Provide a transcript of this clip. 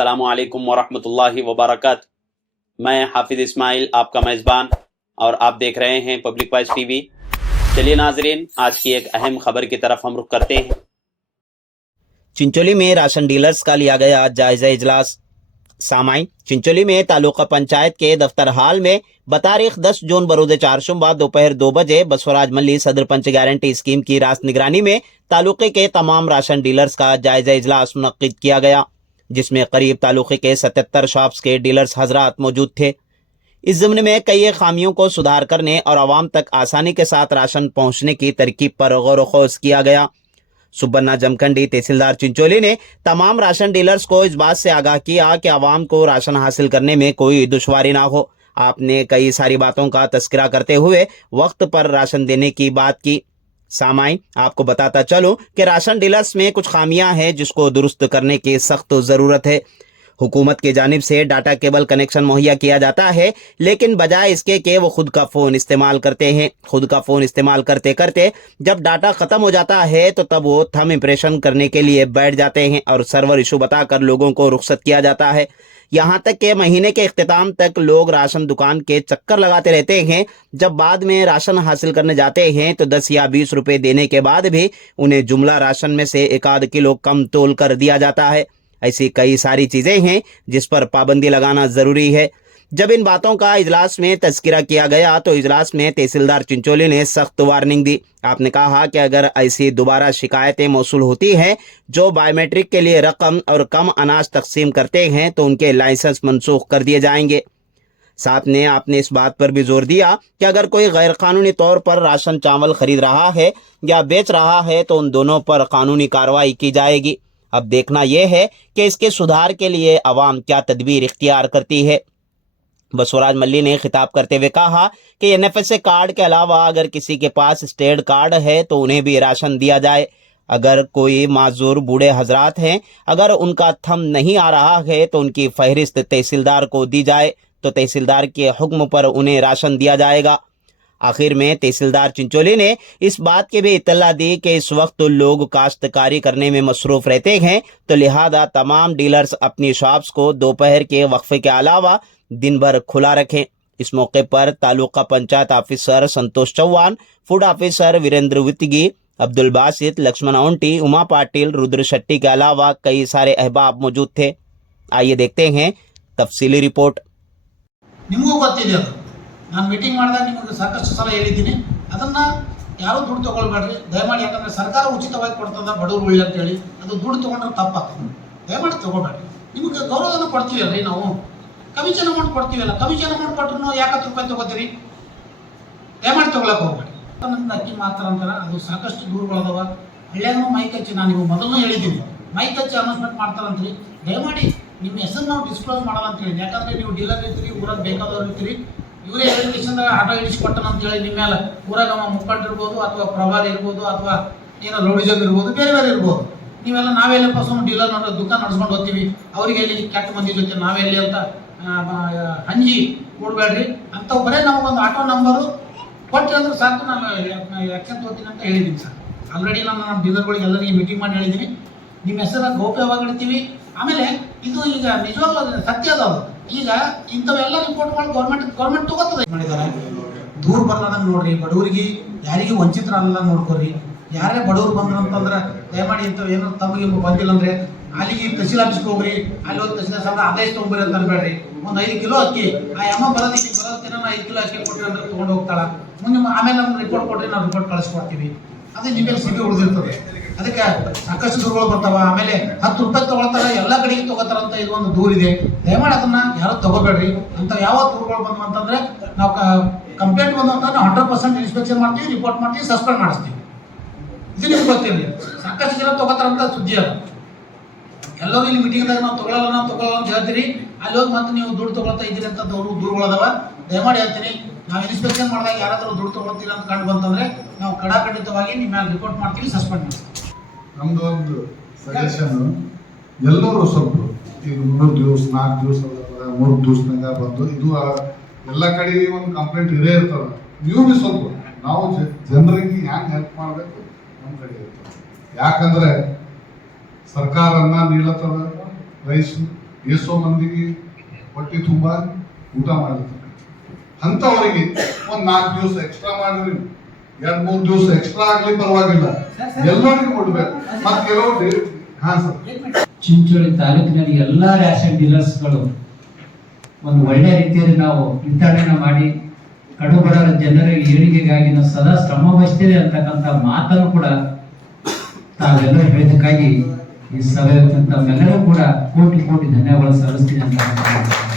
अस्सलामु अलैकुम वरहमतुल्लाहि वबरकातुहू। मैं हाफिज इस्माइल आपका मेज़बान और आप देख रहे हैं पब्लिक वॉइस टीवी। चलिए नाजरीन, आज की एक अहम खबर की तरफ हम रुख करते हैं। चिंचोली में राशन डीलर्स का लिया गया जायजा इजलास। सामाइन, चिंचोली में तालुका पंचायत के दफ्तर हाल में बतारीख 10 जून बरोज चारशुम्बा दोपहर 2 बजे बसवराज मल्ली सदर पंच गारंटी स्कीम की रास्त निगरानी में तालुके के तमाम राशन डीलर्स का जायजा इजलास मुनक्किद किया गया, जिसमें करीब तालुके के 77 शॉप्स के डीलर्स हजरात मौजूद थे। इस ज़िम्न में कई खामियों को सुधार करने और आवाम तक आसानी के साथ राशन पहुँचने की तरकीब पर गौर खोज किया गया। सुबन्ना जमखंडी तहसीलदार चिंचोली ने तमाम राशन डीलर्स को इस बात से आगाह किया कि आवाम को राशन हासिल करने में कोई दुश्वारी ना हो। आपने कई सारी बातों का तस्करा करते हुए वक्त पर राशन देने की बात की। सामाइन, आपको बताता चलूं कि राशन डीलर्स में कुछ खामियां हैं जिसको दुरुस्त करने की सख्त ज़रूरत है। हुकूमत की जानिब से डाटा केबल कनेक्शन मुहैया किया जाता है, लेकिन बजाय इसके कि वो खुद का फ़ोन इस्तेमाल करते हैं। खुद का फ़ोन इस्तेमाल करते करते जब डाटा ख़त्म हो जाता है तो तब वो थंब इम्प्रेशन करने के लिए बैठ जाते हैं और सर्वर इशू बताकर लोगों को रुख्सत किया जाता है। यहाँ तक कि महीने के इख्तिताम तक लोग राशन दुकान के चक्कर लगाते रहते हैं। जब बाद में राशन हासिल करने जाते हैं तो 10 या 20 रुपए देने के बाद भी उन्हें जुमला राशन में से 1 किलो कम तोल कर दिया जाता है। ऐसी कई सारी चीज़ें हैं जिस पर पाबंदी लगाना ज़रूरी है। जब इन बातों का इजलास में तज़किरा किया गया तो इजलास में तहसीलदार चिंचोली ने सख्त वार्निंग दी। आपने कहा कि अगर ऐसी दोबारा शिकायतें मौसूल होती हैं जो बायोमेट्रिक के लिए रकम और कम अनाज तकसीम करते हैं तो उनके लाइसेंस मनसूख कर दिए जाएंगे। साथ ने आपने इस बात पर भी जोर दिया कि अगर कोई गैर कानूनी तौर पर राशन चावल खरीद रहा है या बेच रहा है तो उन दोनों पर कानूनी कार्रवाई की जाएगी। अब देखना यह है कि इसके सुधार के लिए अवाम क्या तदबीर इख्तियार करती है। बसवराज मल्ली ने खिताब करते हुए कहा कि NFSA कार्ड के अलावा अगर किसी के पास स्टेट कार्ड है तो उन्हें भी राशन दिया जाए। अगर कोई माजूर बूढ़े हजरात हैं, अगर उनका थंब नहीं आ रहा है तो उनकी फहरिस्त तहसीलदार को दी जाए तो तहसीलदार के हुक्म पर उन्हें राशन दिया जाएगा। आखिर में तहसीलदार चिंचोली ने इस बात की भी इत्तला दी कि इस वक्त लोग काश्तकारी करने में मसरूफ़ रहते हैं, तो लिहाजा तमाम डीलर्स अपनी शॉप्स को दोपहर के वक्फे के अलावा दिन भर खुला रखें। इस मौके पर taluka panchayat officer Santosh Chauhan, food officer Virendra वित्गी, Abdul Basit, Lakshman ओंटी, Uma Patil, Rudra Shetty के अलावा कई सारे अहबाब मौजूद थे। आइए देखते हैं तफसीली रिपोर्ट। ನಾನು ಮೀಟಿಂಗ್ ಮಾಡಿದಾಗ ನಿಮಗೆ ಸಾಕಷ್ಟು ಸಲ ಹೇಳಿದ್ದೀನಿ, ಅದನ್ನು ಯಾರೂ ದುಡ್ಡು ತೊಗೊಳ್ಬೇಡ್ರಿ ದಯಮಾಡಿ. ಯಾಕಂದರೆ ಸರ್ಕಾರ ಉಚಿತವಾಗಿ ಕೊಡ್ತದ ಬಡವರು ಅಂತೇಳಿ, ಅದು ದುಡ್ಡು ತೊಗೊಂಡ್ರೆ ತಪ್ಪಾಗ್ತದೆ. ದಯಮಾಡಿ ತೊಗೊಬೇಡ್ರಿ. ನಿಮಗೆ ಗೌರವನ ಕೊಡ್ತೀವಲ್ರಿ, ನಾವು ಕಮಿಷನ್ ಅಮೌಂಟ್ ಕೊಡ್ತೀವಲ್ಲ, ಕಮಿಷನ್ ಅಮೌಂಟ್ ಕೊಟ್ಟರು ಯಾಕೆ 10 ರೂಪಾಯಿ ತೊಗೋತೀರಿ? ದಯಮಾಡಿ ತೊಗೊಳಕ್ಕೆ ಹೋಗ್ಬೇಡಿ. ನಮ್ದು ಅಕ್ಕಿ ಮಾತ್ರ ಅಂತಾರೆ, ಅದು ಸಾಕಷ್ಟು ದೂರಗಳದವ. ಹಳ್ಳಿಯಾಗೂ ಮೈಕ್ ಹಚ್ಚಿ ನಾನು ನೀವು ಮೊದಲು ಹೇಳಿದ್ದೀನಿ, ಮೈಕ್ ಹಚ್ಚಿ ಅನೌನ್ಸ್ಮೆಂಟ್ ಮಾಡ್ತಾರಂತೀರಿ. ದಯಮಾಡಿ ನಿಮ್ಮ ಹೆಸರು ನಾವು ಡಿಸ್ಕ್ಲೋಸ್ ಮಾಡೋಣ ಅಂತ ಹೇಳಿ. ಯಾಕಂದರೆ ನೀವು ಡೀಲರ್ ಇರ್ತೀರಿ, ಊರಾಗ ಬೇಕಾದವ್ರು ಇರ್ತೀರಿ. ಇವರೇ ಎಲೆಕ್ಷನ್ದಾಗ ಆಟೋ ಇಡಿಸ್ಕೊಟ್ಟನ ಅಂತ ಹೇಳಿ ನಿಮ್ಮ ಮೇಲೆ ಊರಾಗ ಮುಖಂಡ ಇರ್ಬೋದು ಅಥವಾ ಪ್ರಭಾರಿ ಇರ್ಬೋದು ಅಥವಾ ಏನೋ ರೋಡಿಸಮ್ ಇರ್ಬೋದು, ಬೇರೆ ಬೇರೆ ಇರ್ಬೋದು. ನೀವೆಲ್ಲ ನಾವೆಲ್ಲ ಪರ್ಸನ್ ಡೀಲರ್ ದುಕಾನ್ ನಡೆಸ್ಕೊಂಡು ಹೋಗ್ತೀವಿ, ಅವರಿಗೆ ಎಲ್ಲಿ ಕೆಟ್ಟ ಮಂದಿ ಜೊತೆ ನಾವೆಲ್ಲಿ ಅಂತ ಹಂಜಿ ಕೊಡಬೇಡ್ರಿ. ಅಂಥವು ಬರೀ ನಮಗೊಂದು ಆಟೋ ನಂಬರು ಕೊಟ್ಟರೆ ಅಂದ್ರೆ ಸಾಕು, ನಾನು ಆ್ಯಕ್ಷನ್ ತಗೋತೀನಿ ಅಂತ ಹೇಳಿದ್ದೀನಿ ಸರ್. ಆಲ್ರೆಡಿ ನಾನು ನಮ್ಮ ಡೀಲರ್ಗಳಿಗೆ ಎಲ್ಲರಿಗೆ ಮೀಟಿಂಗ್ ಮಾಡಿ ಹೇಳಿದ್ದೀನಿ. ನಿಮ್ಮ ಹೆಸರನ್ನ ಗೌಪ್ಯವಾಗಿ ಇಡ್ತೀವಿ. ಆಮೇಲೆ ಇದು ಈಗ ನಿಜವಾಗ್ಲೂ ಸತ್ಯ ಅದ. ಈಗ ಇಂಥವೆಲ್ಲ ರಿಪೋರ್ಟ್ಗಳು ಗೌರ್ಮೆಂಟ್ ತಗೋತದೆ ಮಾಡಿದ್ದಾರೆ. ದೂರ ಬರ್ಲಾದಂಗೆ ನೋಡ್ರಿ, ಬಡವರಿಗೆ ಯಾರಿಗೆ ವಂಚಿತರಲ್ಲ ನೋಡ್ಕೊರಿ. ಯಾರೇ ಬಡವ್ರು ಬಂದ್ರು ಅಂತಂದ್ರೆ ದಯಮಾಡಿ ಇಂಥವು ಏನೋ ತಮಗೆ ಬಂದಿಲ್ಲ ಅಂದರೆ ಅಲ್ಲಿಗೆ ತಹಸೀಲ್ ಆಫೀಸ್ಗೆ ಹೋಗ್ರಿ, ಅಲ್ಲಿ ಹೋಗಿ ತಹಸೀಲ್ದಾರ್ ಸಾಹೇಬ್ರ ಆದೇಶ ತೊಗೊಂಬರಿ ಅಂತ ಅನ್ಬೇಡ್ರಿ. ಒಂದು 5 ಕಿಲೋ ಅಕ್ಕಿ ಆ ಅಮ್ಮ ಬರೋದಕ್ಕೆ ಬರೋದಕ್ಕೆ 5 ಕಿಲೋ ಅಕ್ಕಿ ಕೊಟ್ಟರೆ ಅಂದ್ರೆ ತೊಗೊಂಡು ಹೋಗ್ತಾಳ. ಮುಂದೆ ಆಮೇಲೆ ನಮ್ಗೆ ರಿಪೋರ್ಟ್ ಕೊಟ್ಟರೆ ನಾವು ರಿಪೋರ್ಟ್ ಕಳಿಸ್ಕೊಡ್ತೀವಿ. ಅದೇ ನಿಮಗೆ ಸಿಗಿ ಉಳಿದಿರ್ತದೆ. ಅದಕ್ಕೆ ಸಾಕಷ್ಟು ದೂರುಗಳು ಬರ್ತಾವ. ಆಮೇಲೆ 10 ರೂಪಾಯಿ ತೊಗೊಳ್ತಾರೆ, ಎಲ್ಲ ಕಡೆಗೆ ತೊಗೋತಾರಂತ ಇದು ಒಂದು ದೂರಿದೆ. ದಯಮಾಡಿ ಅದನ್ನ ಯಾರು ತಗೋಬೇಡ್ರಿ. ಅಂತ ಯಾವ ದೂರುಗಳು ಬಂದು ಅಂತಂದ್ರೆ ನಾವು ಕಂಪ್ಲೇಂಟ್ ಬಂದು ಅಂತಂದ್ರೆ 100% ಇನ್ಸ್ಪೆಕ್ಷನ್ ಮಾಡ್ತೀವಿ, ರಿಪೋರ್ಟ್ ಮಾಡ್ತೀವಿ, ಸಸ್ಪೆಂಡ್ ಮಾಡಿಸ್ತೀವಿ. ಇದು ನಿಮ್ಗೆ ಗೊತ್ತಿರಲಿ. ಸಾಕಷ್ಟು ಜನ ತೊಗೋತಾರಂತ ಸುದ್ದಿ ಅದ. ಎಲ್ಲರೂ ಇಲ್ಲಿ ಮೀಟಿಂಗ್ದಾಗ ನಾವು ತೊಗೊಳ್ಳಲ್ಲ ಅಂತ ಹೇಳ್ತೀರಿ, ಅಲ್ಲಿ ಹೋಗಿ ಮತ್ತೆ ನೀವು ದುಡ್ಡು ತೊಗೊಳ್ತಾ ಇದ್ದೀರಿ ಅಂತ ದೂರುಗಳದಾವ. ದಯಮಾಡಿ ಹೇಳ್ತೀನಿ, ನಾವು ಇನ್ಸ್ಪೆಕ್ಷನ್ ಮಾಡಿದಾಗ ಯಾರಾದರೂ ದುಡ್ಡು ತೊಗೊಳ್ತೀರ ಅಂತ ಕಂಡು ಬಂತಂದ್ರೆ ನಾವು ಕಡಾಖಂಡಿತವಾಗಿ ನಿಮ್ಮ ಮೇಲೆ ರಿಪೋರ್ಟ್ ಮಾಡ್ತೀವಿ, ಸಸ್ಪೆಂಡ್ ಮಾಡ್ತೀವಿ. ನಮ್ದು ಒಂದು ಸಜೆಷನ್, ಎಲ್ಲರೂ ಸ್ವಲ್ಪ ಈಗ 3 ದಿವಸ 4 ದಿವಸ 3 ದಿವಸನಾಗ ಬಂದು ಇದು ಎಲ್ಲ ಕಡೆ ಒಂದು ಕಂಪ್ಲೇಂಟ್ ಇರೇ ಇರ್ತದೆ. ನೀವು ಬಿ ಸ್ವಲ್ಪ ನಾವು ಜನರಿಗೆ ಹ್ಯಾಂಗೆ ಹೆಲ್ಪ್ ಮಾಡಬೇಕು ನಮ್ಮ ಕಡೆ ಇರ್ತದೆ. ಯಾಕಂದ್ರೆ ಸರ್ಕಾರ ಅನ್ನ ನೀಡತ್ತದ, ರೈಸ್ ಎಷ್ಟೋ ಮಂದಿಗೆ ಹೊಟ್ಟೆ ತುಂಬ ಊಟ ಮಾಡಿರ್ತಾರೆ. ಅಂಥವರಿಗೆ ಒಂದು 4 ದಿವಸ ಎಕ್ಸ್ಟ್ರಾ ಮಾಡಿದ್ರಿ, 2-3 ದಿವಸ ಎಕ್ಸ್ಟ್ರಾ ಆಗ್ಲಿ ಪರವಾಗಿಲ್ಲ, ಎಲ್ಲರಿಗೂ ಕೊಡ್ಬೇಕು. ಮತ್ತೆ ಕೆಲವರು ಹಾ ಸರ್, ಚಿಂಚೋಳಿ ತಾಲೂಕಿನಲ್ಲಿ ಎಲ್ಲ ರೇಷನ್ ಡೀಲರ್ಸ್ಗಳು ಒಂದು ಒಳ್ಳೆ ರೀತಿಯಲ್ಲಿ ನಾವು ವಿತರಣೆ ಮಾಡಿ ಕಡುಬಡ ಜನರ ಏಳಿಗೆಗಾಗಿ ನಾವು ಸದಾ ಶ್ರಮ ವಹಿಸ್ತೇವೆ ಅಂತಕ್ಕಂಥ ಮಾತನ್ನು ಕೂಡ ತಾವೆಲ್ಲರೂ ಹೇಳಿದಕ್ಕಾಗಿ ಈ ಸಭೆ ತಮ್ಮೆಲ್ಲರೂ ಕೂಡ ಕೋಟಿ ಕೋಟಿ ಧನ್ಯವಾದ ಸಲ್ಲಿಸ್ತೀನಿ ಅಂತ